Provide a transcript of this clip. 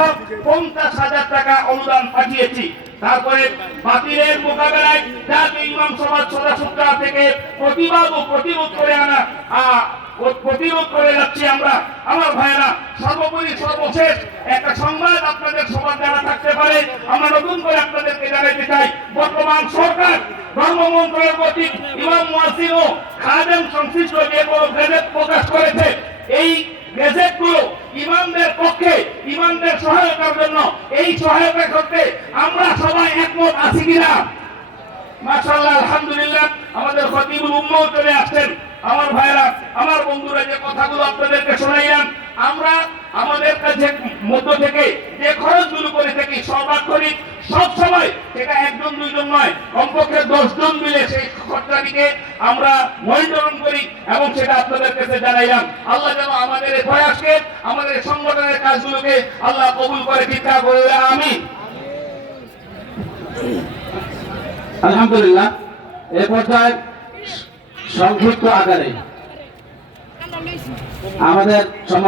50,000 টাকা অনুদান পাঠিয়েছি। তারপরে বাতিলের মোকাবেলায় জাতীয় ইমাম সমাজ সদস্যতা থেকে প্রতিরোধ করে যাচ্ছি আমরা। আমার ভাইয়েরা, সর্বোপরি সর্বশেষ একটা সংবাদ আপনাদের সবার জানা থাকতে পারে, আমরা নতুন করে আপনাদেরকে জানাতে চাই। বর্তমান সরকার ধর্ম মন্ত্রণালয় কর্তৃক ইমাম, মুয়াজ্জিন ও খাদেম সংশ্লিষ্ট যে কোনো গেজেট প্রকাশ করেছে, এই গেজেটগুলো ইমামদের পক্ষে, ইমামদের সহায়তার জন্য, এই সহায়তা করতে আমরা সবাই একমত আছি কিনা? মাশাআল্লাহ, আলহামদুলিল্লাহ, আমাদের খতিবুল উম্মাহ চলে আসছেন। আমার ভাইরা, আমার বন্ধুরা, যে কথাগুলো আপনাদেরকে শোনাইলাম, আমরা আমাদের কাছে মধ্য থেকে যে খরচগুলো করে থাকি সর্বাক্ষরিক সব সময়, সেটা একজন দুইজন নয়, কমপক্ষে 10 জন মিলে সেই খরচাটিকে আমরা মনিটরিং করি এবং সেটা আপনাদের কাছে জানাইলাম। আল্লাহ যেন আমাদের এই প্রয়াসকে, আমাদের সংগঠনের কাজগুলোকে আল্লাহ কবুল করে, ঠিকঠা করে। আমিন। আলহামদুলিল্লাহ, এ পর্যায়ে সংক্ষিপ্ত আকারে আমাদের সম্মানিত